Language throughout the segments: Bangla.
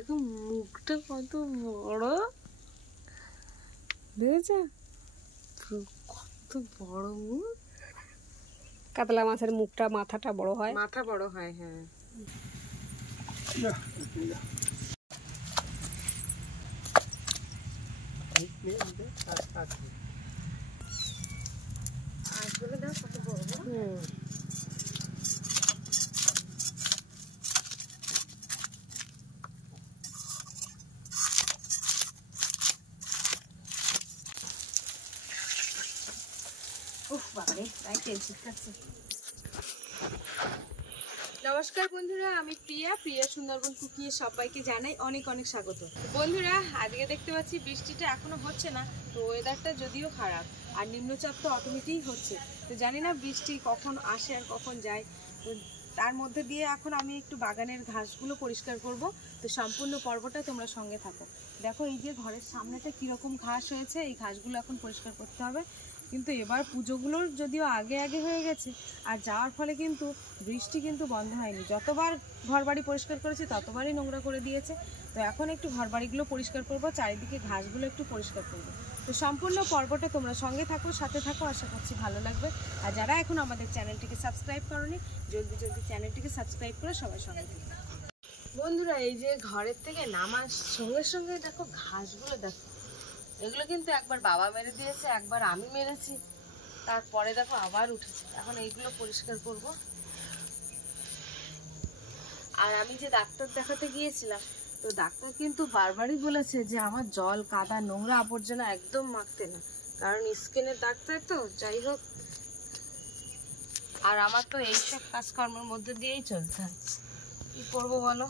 দেখো মুখটা কত বড়, দেখেছো কত বড় মুখ। কাতলা মাছের মুখটা মাথাটা বড় হয়, মাথা বড় হয়। হ্যাঁ আসলে দেখো কত বড় বড়। নমস্কার বন্ধুরা, আমি প্রিয়া সুন্দরবন কুকিয়ে সবাইকে জানাই অনেক অনেক স্বাগত। বন্ধুরা আজকে দেখতে পাচ্ছি বৃষ্টিটা এখনো হচ্ছে না, তো ওয়েদারটা যদিও খারাপ আর নিম্নচাপ তো অটোমেটিক হচ্ছে, তো জানি না বৃষ্টি কখন আসে আর কখন যায়। তো তার মধ্যে দিয়ে এখন আমি একটু বাগানের ঘাসগুলো পরিষ্কার করব, তো সম্পূর্ণ পর্বটা তোমরা সঙ্গে থাকো। দেখো এই যে ঘরের সামনেটা কীরকম ঘাস হয়েছে, এই ঘাসগুলো এখন পরিষ্কার করতে হবে। কিন্তু এবার পুজোগুলোর যদিও আগে হয়ে গেছে, আর যাওয়ার ফলে কিন্তু বৃষ্টি কিন্তু বন্ধ হয়নি। যতবার ঘরবাড়ি পরিষ্কার করেছি ততবারই নোংরা করে দিয়েছে। তো এখন একটু ঘরবাড়িগুলো পরিষ্কার করব, চারিদিকে ঘাসগুলো একটু পরিষ্কার করব। তো সম্পূর্ণ পর্বটা তোমরা সঙ্গে থাকো, সাথে থাকো, আশা করছি ভালো লাগবে। আর যারা এখন আমাদের চ্যানেলটিকে সাবস্ক্রাইব করোনি, জলদি চ্যানেলটিকে সাবস্ক্রাইব করে সবাই সঙ্গে থাকো। বন্ধুরা এই যে ঘরের থেকে নামার সঙ্গে সঙ্গে দেখো ঘাসগুলো দেখো, এগুলো কিন্তু একবার বাবা মেরে দিয়েছে, একবার আমি মেরেছি, তারপরে দেখো আবার উঠেছে। এখন এইগুলো পরিষ্কার করব। আর আমি যে ডাক্তার দেখাতে গিয়েছিলাম, তো ডাক্তার কিন্তু বারবারই বলেছে যে আমার জল কাদা নোংরা আবর্জনা একদম মাখতে না, কারণ স্কিনের ডাক্তার তো। যাই হোক, আর আমার তো এইসব কাজকর্মের মধ্যে দিয়েই চলতে হয়। কি করবো বলো,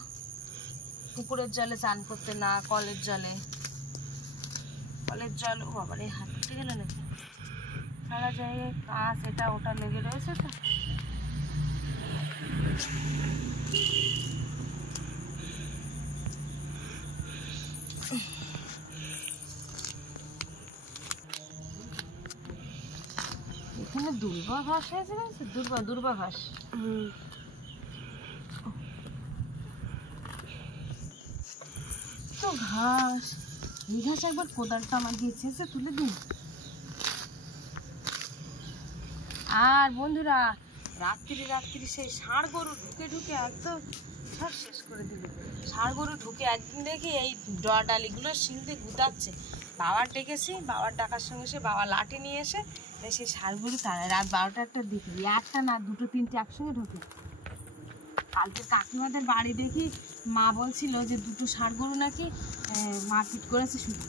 পুকুরের জলে চান করতে না, কলের জল ও বাবার এই হাত উঠে গেল নাকি, সারা জায়গায় কাঁচ এটা ওটা লেগে রয়েছে। তো এখানে দুর্বা ঘাস হয়েছে, দুর্বা ঘাস। তো ঘাস, এই ঘাস একবার কোদালটা আমার দিয়েছে, তুলে দিন। আর বন্ধুরা রাত্রি সেই ষাঁড় গরু ঢুকে একদম সব শেষ করে দিল। ষাঁড় গরু ঢুকে একদিন দেখি এই ডালিগুলো শিলতে গুতাচ্ছে। বাবার ডেকেছি, বাবার ডাকার সঙ্গে সে বাবা লাঠি নিয়ে এসে সেই ষাঁড় গরু তাড়ায়। রাত 12টা একটা দিকে, একটা না দুটো তিনটে একসঙ্গে ঢুকে। কালকে কাকিমাদের বাড়ি দেখি মা বলছিল যে দুটো ষাঁড় গরু নাকি মারপিট করেছে শুধু।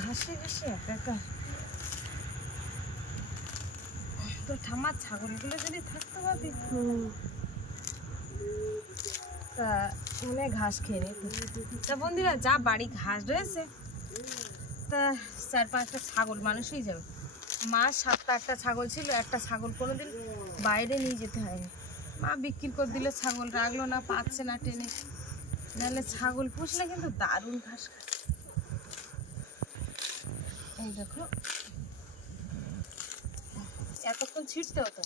ঘাসে একাকার। তো ঠাম্মার ছাগলগুলো যদি থাকতে পারবি তা মানে ঘাস খেয়ে নিত। তা বন্ধুরা যা বাড়ি ঘাস রয়েছে, তা 4-5টা ছাগল মানুষই যাবে। মা 7-8টা ছাগল ছিল, একটা ছাগল কোনোদিন বাইরে নিয়ে যেতে হয়নি। মা বিক্রি করে দিলে, ছাগল রাখলো না, পাচ্ছে না টেনে। নাহলে ছাগল পুষলে কিন্তু দারুণ ঘাস খায়। এই দেখো এতক্ষণ ছিটতে হতো,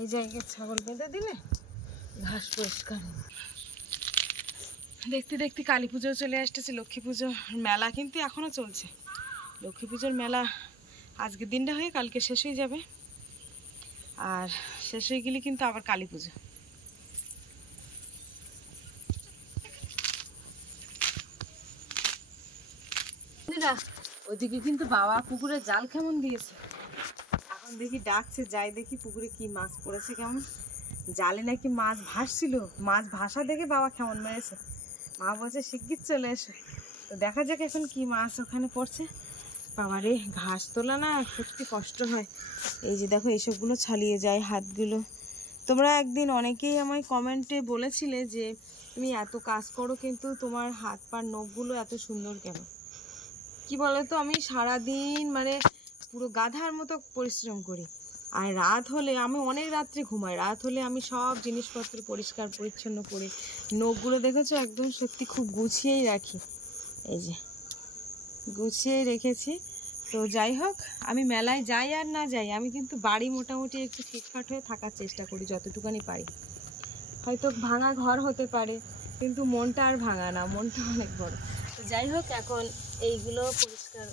এই জায়গায় ছাগল বেঁধে দিলে ঘাস পরিষ্কার। দেখতে দেখতে কালী পুজো চলে আসতেছে, লক্ষ্মী পুজো মেলা কিন্তু এখনো চলছে। লক্ষ্মী পুজোর মেলা আজকের দিনটা হয়ে কালকে শেষ হয়ে যাবে, আর শেষ হয়ে গেলে কিন্তু আবার কালী পুজো। ওইদিকে কিন্তু বাবা পুকুরে জাল কেমন দিয়েছে, এখন দেখি ডাকছে, যাই দেখি পুকুরে কি মাছ পড়েছে। কেমন জালে নাকি মাছ ভাসছিল, মাছ ভাসা দেখে বাবা কেমন মেরেছে। মা বলছে শিগগির চলে এসো। তো দেখা যাক এখন কি মাছ ওখানে পড়ছে। বাবারে ঘাস তোলা না সত্যি কষ্ট হয়। এই যে দেখো এইসবগুলো ছালিয়ে যায় হাতগুলো। তোমরা একদিন অনেকেই আমায় কমেন্টে বলেছিলে যে তুমি এত কাজ করো কিন্তু তোমার হাত পার নখগুলো এত সুন্দর কেন। কি বলো তো, আমি সারাদিন মানে পুরো গাধার মতো পরিশ্রম করি, আর রাত হলে আমি অনেক রাত্রে ঘুমাই, রাত হলে আমি সব জিনিসপত্র পরিষ্কার পরিচ্ছন্ন করে, নখগুলো দেখেছো একদম সত্যি খুব গুছিয়েই রাখি, এই যে গুছিয়েই রেখেছি। তো যাই হোক, আমি মেলায় যাই আর না যাই, আমি কিন্তু বাড়ি মোটামুটি একটু ফিটফাট হয়ে থাকার চেষ্টা করি যতটুকুনি পারি। হয়তো ভাঙা ঘর হতে পারে, কিন্তু মনটা আর ভাঙা না, মনটা অনেক বড়। তো যাই হোক, এখন এইগুলো পরিষ্কার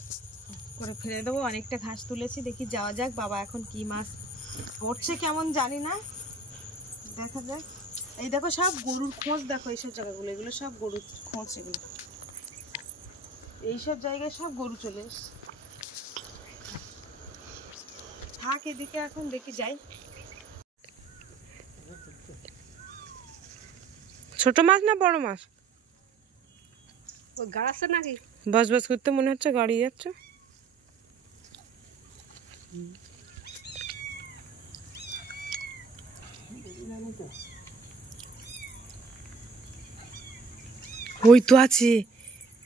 করে ফেলে দেবো। অনেকটা ঘাস তুলেছি, দেখি যাওয়া যাক। বাবা এখন কি মাছ পড়ছে কেমন জানি না, দেখা যাক। এই দেখো সব গরুর খোঁজ, দেখো এইসব জায়গাগুলো, এগুলো সব গরুর খোঁজ, এগুলো এইসব জায়গায় সব গরু চলে এসছে। থাক এদিকে, এখন দেখি যাই। ছোট মাছ না বড় মাছ? ওই গাড়াচ্ছে নাকি? বাস বাস করতে মনে হচ্ছে গাড়ি যাচ্ছে। ওই তো আছে,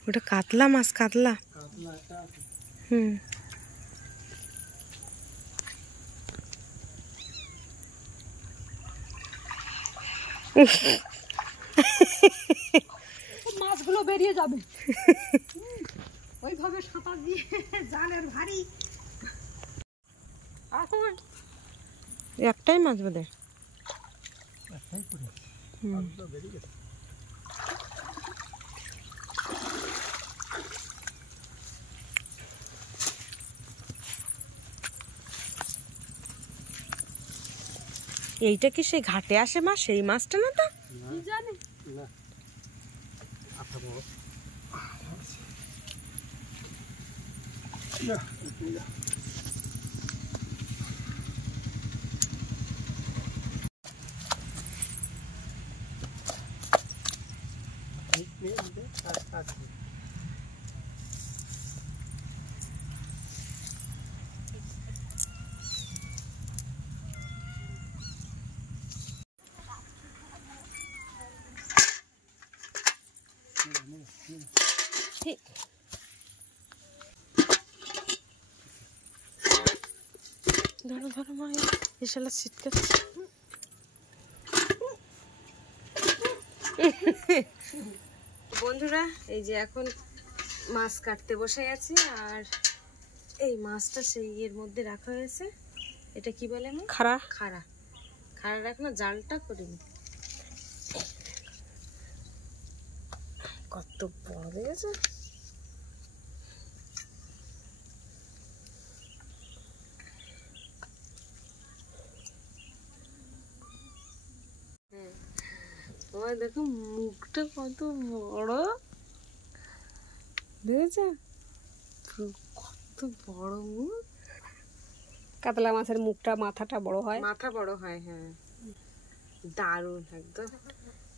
ওটা কাতলা মাছ, কাতলা। হুম, মাছগুলো বেরিয়ে যাবে ওইভাবে সাঁতার দিয়ে, জালের ভারী। একটাই মাছ বোধ হয়। এইটা কি সেই ঘাটে আসে মাছ, সেই মাছটা না তো? জানি ধরো ধরো মা, এই শালা ছিটকে। বন্ধুরা, এই যে এখন মাছ কাটতে বসে গেছি, আর এই মাছটা সেই এর মধ্যে রাখা হয়েছে। এটা কি বলে মা? খাড়া। খাড়া। খাড়া রাখনা, জালটা করিনি। কত বড় হয়েছে। ওই দেখো মুখটা কত বড়, দেখেছো কত বড় মুখ। কাতলা মাছের মুখটা, মাথাটা বড় হয়। মাথা বড় হয়, হ্যাঁ দারুণ একদম।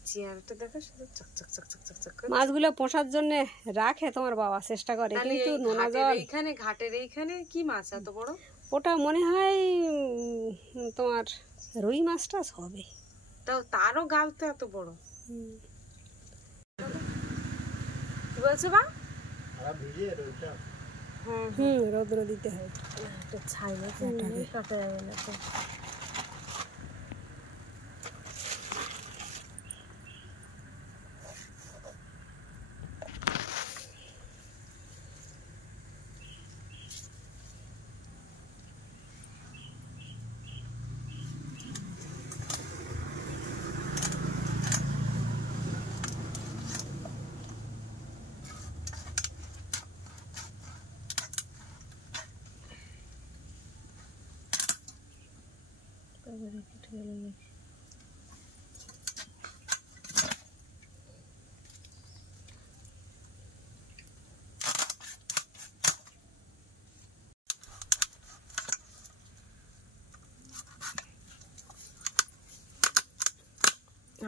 চেয়ারটা দেখো শুধু চকচক চকচক চকচক করে। মাছগুলো পোষার জন্য রাখে তোমার বাবা, চেষ্টা করে, কিন্তু নোনা জল। এইখানে ঘাটের এইখানে কি মাছ এত বড়? ওটা মনে হয় তোমার রুই মাছটা হবে। তাও তারও গাল তো এত বড়। কি বলছো বা? রৌদ্র দিতে হবে। একটা ছাই না কাটা যাবে না তো।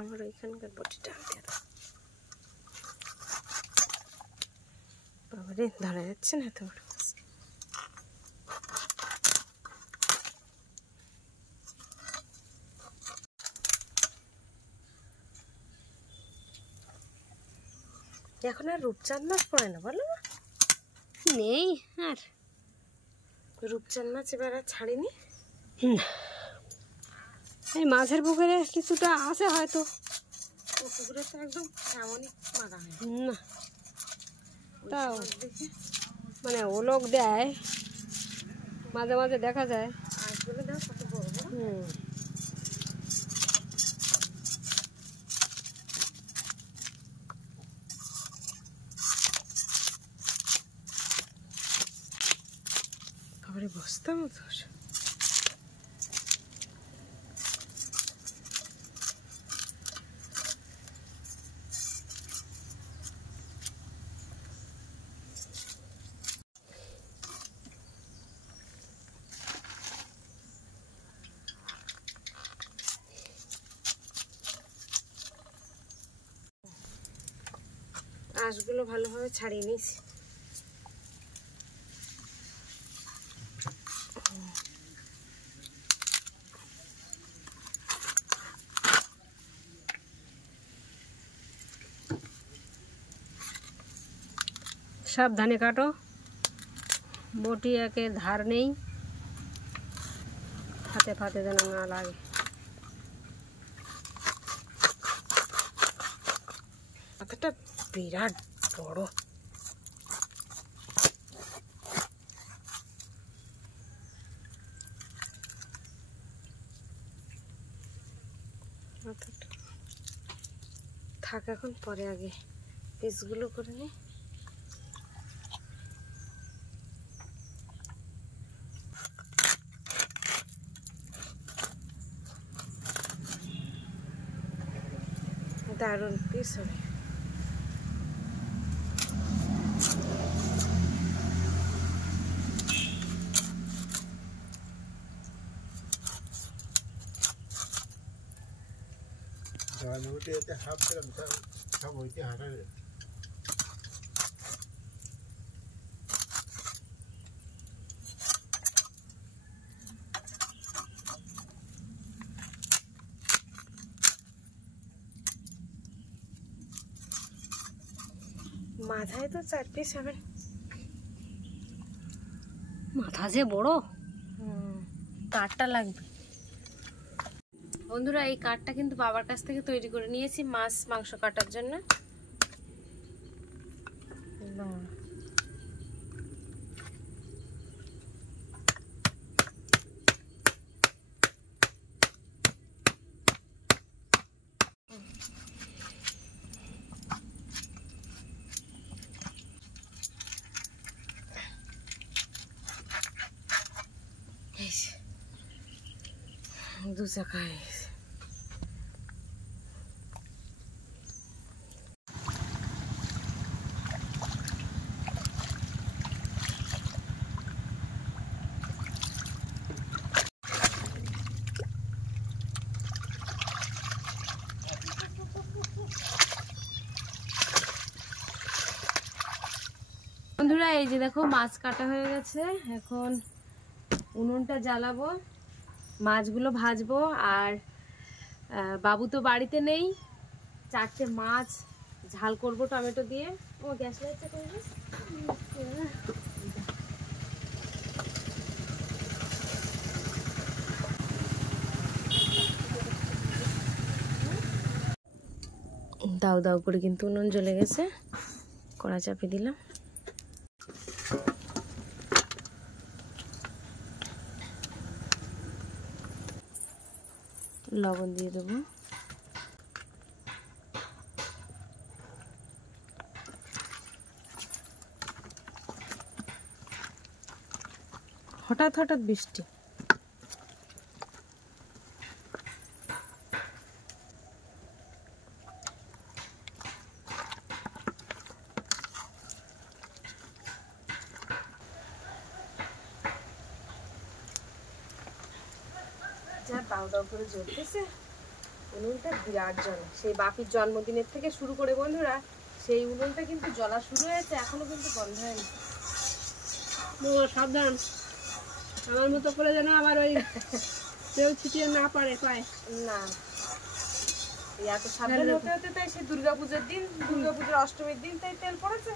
আমার ওইখানকার বটিটা আনতে হবে। বাবারে ধরা যাচ্ছে না এত বড় মাছ। এখন আর রূপচাঁদ মাছ পড়ে না, বলো না? নেই আর। রূপচাঁদ মাছ এবার আর ছাড়িনি। এই মাছের পুকুরে কিছুটা আছে হয়তো। ও পুকুরে তো একদম এমনই মারা হয় না, তাও দেখি মানে ওলোক দেয়, মাঝে মাঝে দেখা যায়। আঁশগুলো দাও কত বড় বড়। খাবারে বস্তা মতো আঁশগুলো ভালোভাবে ছাড়িয়ে নিয়েছি। সাবধানে কাটো, বটি একে ধার নেই, হাতে ফাতে যেন না লাগে। মাথাটা বিরাট বড়। মাথাটা থাক, এখন পরে আগে পিসগুলো করে নি। দারুণ পিস হবে। মাথায় তো 4 পিস হবে। মাথা যে বড়। কাঠটা লাগবে বন্ধুরা। এই কাঠটা কিন্তু বাবার কাছ থেকে তৈরি করে নিয়েছি মাছ মাংস কাটার জন্য। দু চাকায় বন্ধুরা। এই যে দেখো মাছ কাটা হয়ে গেছে, এখন উনুনটা জ্বালাবো, মাছগুলো ভাজবো। আর বাবু তো বাড়িতে নেই, 4টে মাছ ঝাল করব টমেটো দিয়ে। ও গ্যাস লাইটটা করবে। দাও দাও করে কিন্তু উনুন জ্বলে গেছে, কড়া চাপে দিলাম। লবণ দিয়ে দেবো। হঠাৎ হঠাৎ বৃষ্টি। যা দাও দাও করে জ্বলতেছে, উনুনটা বিরাট জ্বলে। সেই বাপির জন্মদিনের থেকে শুরু করে বন্ধুরা, সেই উনুনটা কিন্তু জ্বলা শুরু হয়েছে, এখনো কিন্তু বন্ধ হয়নি। সাবধান, আমার মতো করে যেন আবার ওই তেল ছিটিয়ে না পারে পায় না। এত সাবধান হতে হতে তাই সে দুর্গাপূজার দিন, দুর্গাপূজার অষ্টমীর দিন তাই তেল পড়েছে।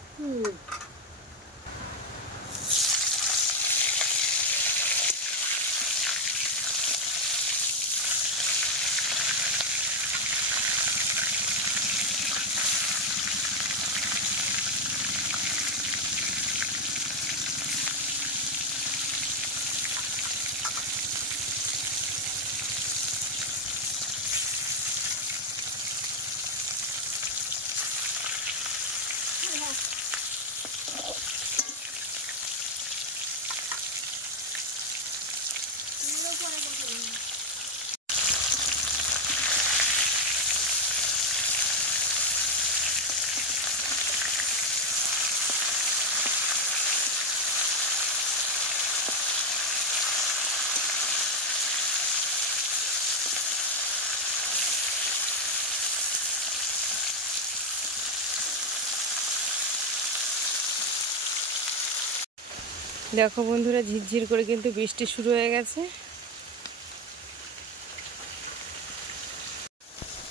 দেখো বন্ধুরা, ঝিরঝির করে কিন্তু বৃষ্টি শুরু হয়ে গেছে।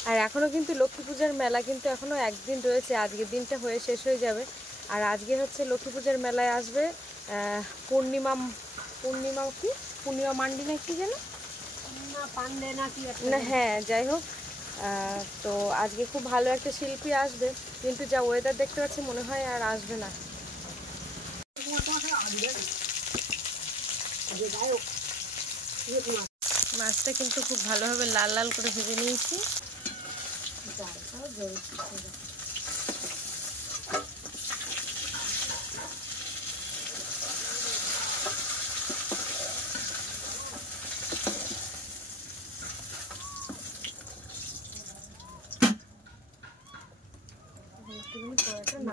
আর এখনো কিন্তু লক্ষ্মী পূজার মেলা কিন্তু এখনো একদিন রয়েছে, আজকের দিনটা হয়ে শেষ হয়ে যাবে। আর আজকে হচ্ছে লক্ষ্মী পূজার মেলায় আসবে পূর্ণিমা মান্ডি না কি যেন পান্ডে না কি না, হ্যাঁ যাই হোক। তো আজকে খুব ভালো একটা শিল্পী আসবে, কিন্তু যা ওয়েদার দেখতে পাচ্ছি মনে হয় আর আসবে না। মাছটা কিন্তু খুব ভালোভাবে লাল লাল করে ভেজে নিয়েছি।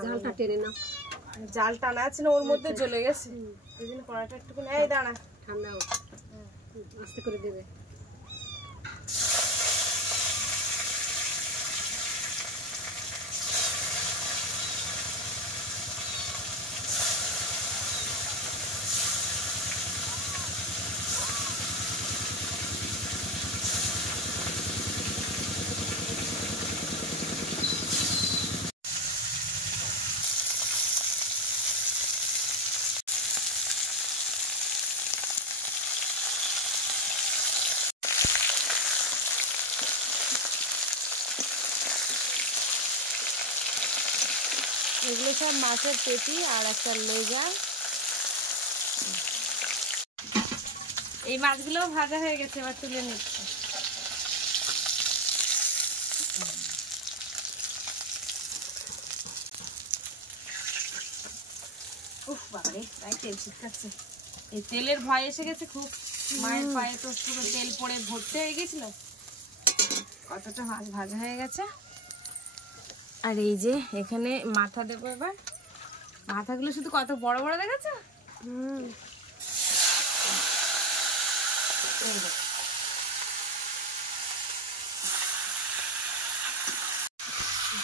জালটা টেনে না, জাল টানা আছে না, ওর মধ্যে জ্বলে গেছে, এই জন্য কড়াটা একটু এই দাঁড়া ঠান্ডা হোক, আস্তে করে দেবে। এগুলো সব মাছের পেটি আর একটা লেজা। এই মাছগুলো ভাজা হয়ে গেছে, এবার তুলে নিচ্ছি। উফ বাবারে, তাই তেল ছিটকাচ্ছে। এই তেলের ভয় এসে গেছে খুব, মায়ের পায়ে তো পুরো তেল পড়ে ভর্তি হয়ে গেছিল। কতটা মাছ ভাজা হয়ে গেছে। আর এই যে এখানে মাথা দেবো এবার। মাথাগুলো শুধু কত বড় বড় দেখাচ্ছে।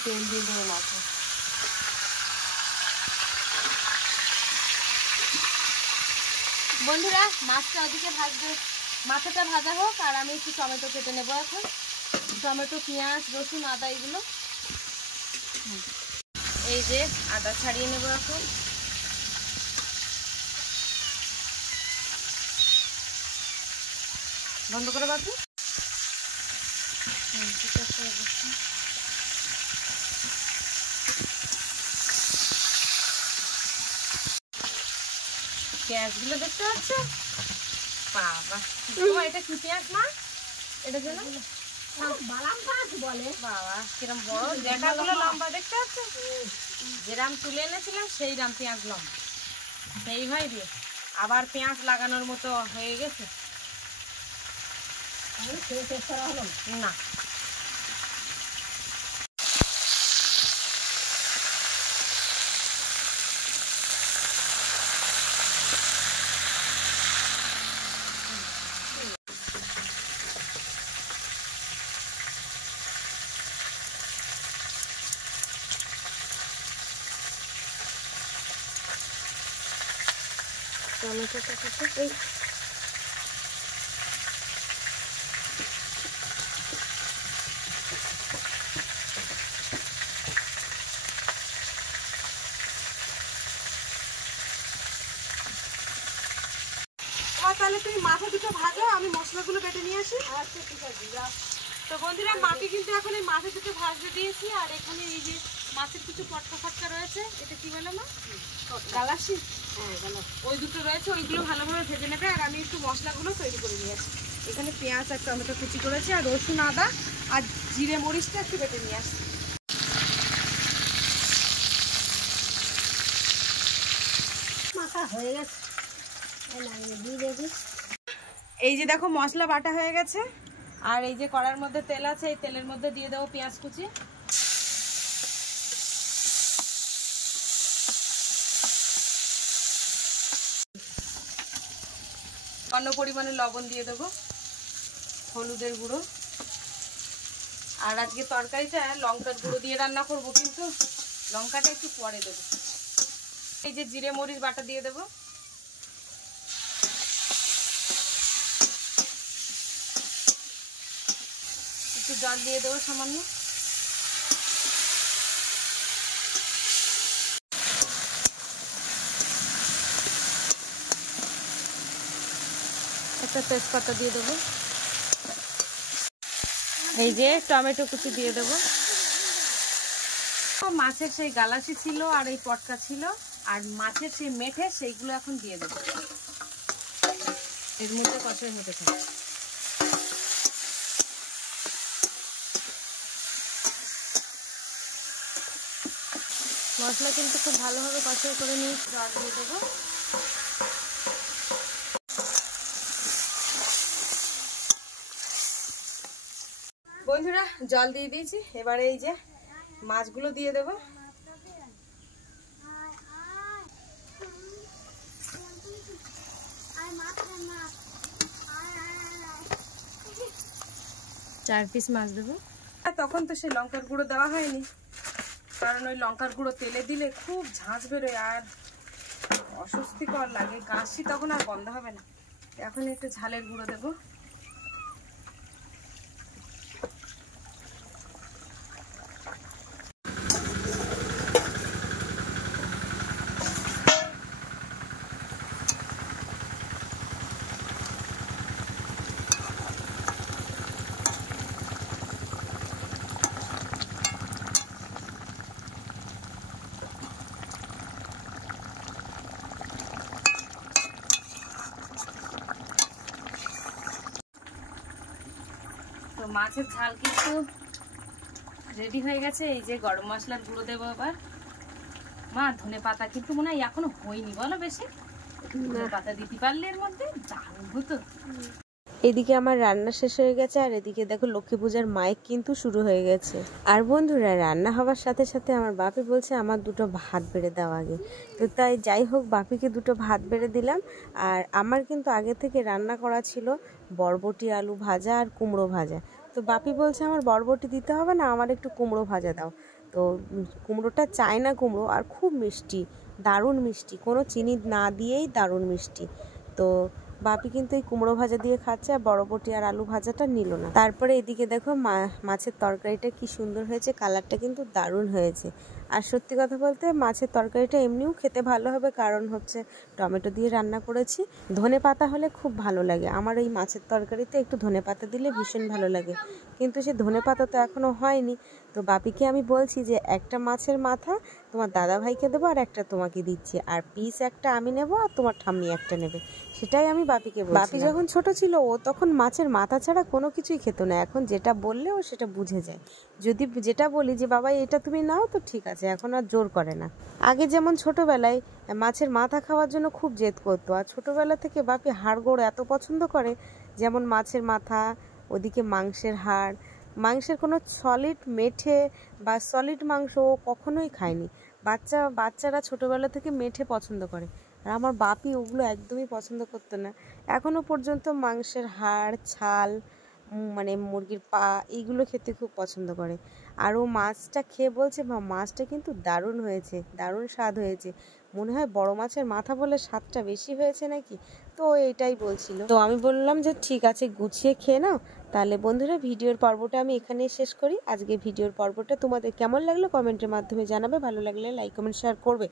তেল দিয়ে দেবো মাথা। বন্ধুরা, মাছটা ওদিকে ভাজবে, মাথাটা ভাজা হোক, আর আমি একটু টমেটো কেটে নেবো এখন। টমেটো, পেঁয়াজ, রসুন, আদা এগুলো। এই যে আদা ছাড়িয়ে নেবো এখন। বন্ধ করে বাকি। পেঁয়াজগুলো দেখতে পাচ্ছ? বাবা, এটা কি পেঁয়াজ মা? এটা যেন বালাম পাঁচ বলে। বাবা কিরম বড় ডেটাগুলো, লম্বা দেখতে পাচ্ছ? যেরাম তুলে এনেছিলাম সেই রাম পেঁয়াজ লম্বা, সেই ভাই দিয়ে আবার পেঁয়াজ লাগানোর মতো হয়ে গেছে। না, টমেটোটা কেটে এই তাহলে তুমি মাথা দুটো ভাজো, আমি মশলাগুলো বেটে নিয়ে আসি। আচ্ছা ঠিক আছে, যাও। তো বন্ধুরা, মাকে কিন্তু এখন এই মাথা দুটো ভাজতে দিয়েছি। আর এখানে এই যে মাছের কিছু পটকা ফটকা রয়েছে, এটা কি বলে মা? গালাসি। হ্যাঁ, ওই দুটো রয়েছে, ওইগুলো ভালোভাবে ভেজে নেবে। আর আমি একটু মশলাগুলো তৈরি করে নিয়ে আসি। এখানে পেঁয়াজ আর টমেটো কুচি করেছি, আর রসুন, আদা আর জিরে মরিচটা একটু বেটে নিয়ে আসি। হয়ে গেছে। এই যে দেখো মশলা বাটা হয়ে গেছে, আর এই যে কড়ার মধ্যে তেল আছে, এই তেলের মধ্যে দিয়ে দেবো পেঁয়াজ কুচি, অন্য পরিমাণে লবণ দিয়ে দেবো, হলুদের গুঁড়ো, আর আজকে তরকারিটা লঙ্কার গুঁড়ো দিয়ে রান্না করব, কিন্তু লঙ্কাটা একটু পরে দেবো। এই যে জিরে মরিচ বাটা দিয়ে দেবো, একটু জল দিয়ে দেবো সামান্য, একটা তেজপাতা দিয়ে দেবো, এই যে টমেটো কুচি দিয়ে দেবো। মাছের সেই গালাসি ছিল আর এই পটকা ছিল আর মাছের সেই মেঠে, সেইগুলো এখন দিয়ে দেবো, এর মধ্যে কষাই হতে থাকে। মশলা কিন্তু খুব ভালোভাবে কষাই করে নিয়ে জল দিয়ে দেবো। বন্ধুরা জল দিয়ে দিয়েছি, এবারে এই যে মাছগুলো দিয়ে দেবো। চার পিস মাছ দেবো। তখন তো সেই লঙ্কার গুঁড়ো দেওয়া হয়নি, কারণ ওই লঙ্কার গুঁড়ো তেলে দিলে খুব ঝাঁঝ বেরোয় আর অস্বস্তিকর লাগে, কাশি তখন আর বন্ধ হবে না। এখন একটু ঝালের গুঁড়ো দেবো, তো মাছের ঝাল কিন্তু রেডি হয়ে গেছে। এই যে গরম মশলার গুঁড়ো দেবো এবার। মা ধনে পাতা কিন্তু মনে হয় এখনো হয়নি, বলো বেশি ধনে পাতা দিতে পারলে এর মধ্যে দারুণ হতো। এদিকে আমার রান্না শেষ হয়ে গেছে, আর এদিকে দেখো লক্ষ্মী পূজার মাইক কিন্তু শুরু হয়ে গেছে। আর বন্ধুরা রান্না হওয়ার সাথে সাথে আমার বাপি বলছে আমার দুটো ভাত বেড়ে দাও আগে, তো তাই যাই হোক বাপিকে দুটো ভাত বেড়ে দিলাম। আর আমার কিন্তু আগে থেকে রান্না করা ছিল বরবটি আলু ভাজা আর কুমড়ো ভাজা, তো বাপি বলছে আমার বরবটি দিতে হবে না, আমার একটু কুমড়ো ভাজা দাও। তো কুমড়োটা চায়না কুমড়ো আর খুব মিষ্টি, দারুণ মিষ্টি, কোনো চিনি না দিয়েই দারুণ মিষ্টি। তো বাপি কিন্তু এই কুমড়ো ভাজা দিয়ে খাচ্ছে, আর বরবটি আর আলু ভাজাটা নিল না। তারপরে এদিকে দেখো মাছের তরকারিটা কি সুন্দর হয়েছে, কালারটা কিন্তু দারুণ হয়েছে। আর সত্যি কথা বলতে মাছের তরকারিটা এমনিও খেতে ভালো হবে, কারণ হচ্ছে টমেটো দিয়ে রান্না করেছি। ধনে পাতা হলে খুব ভালো লাগে, আমার এই মাছের তরকারিতে একটু ধনে পাতা দিলে ভীষণ ভালো লাগে, কিন্তু সে ধনে পাতা তো এখনও হয়নি। তো বাপিকে আমি বলছি যে একটা মাছের মাথা তোমার দাদা ভাইকে দেবো আর একটা তোমাকে দিচ্ছি, আর পিস একটা আমি নেবো আর তোমার ঠাম্মি একটা নেবে, সেটাই আমি বাপিকে বলছি। বাপি যখন ছোট ছিল ও তখন মাছের মাথা ছাড়া কোনো কিছুই খেত না, এখন যেটা বললে ও সেটা বুঝে যায়। যদি যেটা বলি যে বাবা এটা তুমি নাও তো ঠিক আছে, এখন আর জোর করে না। আগে যেমন ছোটবেলায় মাছের মাথা খাওয়ার জন্য খুব জেদ করতো, আর ছোটবেলা থেকে বাপি হাড়গোড় এত পছন্দ করে, যেমন মাছের মাথা, ওদিকে মাংসের হাড়, মাংসের কোনো সলিড মেঠে বা সলিড মাংস ও কখনোই খায়নি। বাচ্চারা ছোটবেলা থেকে মেঠে পছন্দ করে, আর আমার বাপি ওগুলো একদমই পছন্দ করতো না। এখনও পর্যন্ত মাংসের হাড়, ছাল, মানে মুরগির পা, এইগুলো খেতে খুব পছন্দ করে। আর ও মাছটা খেয়ে বলছে মাছটা কিন্তু দারুণ হয়েছে, দারুণ স্বাদ হয়েছে, মনে হয় বড় মাছের মাথা বলে স্বাদটা বেশি হয়েছে নাকি, তো এটাই বলছিল। তো আমি বললাম যে ঠিক আছে গুছিয়ে খেয়ে নাও। তাহলে বন্ধুরা ভিডিওর পর্বটা আমি এখানেই শেষ করি। আজকে ভিডিওর পর্বটা তোমাদের কেমন লাগলো কমেন্টের মাধ্যমে জানাবে, ভালো লাগলে লাইক কমেন্ট শেয়ার করবে।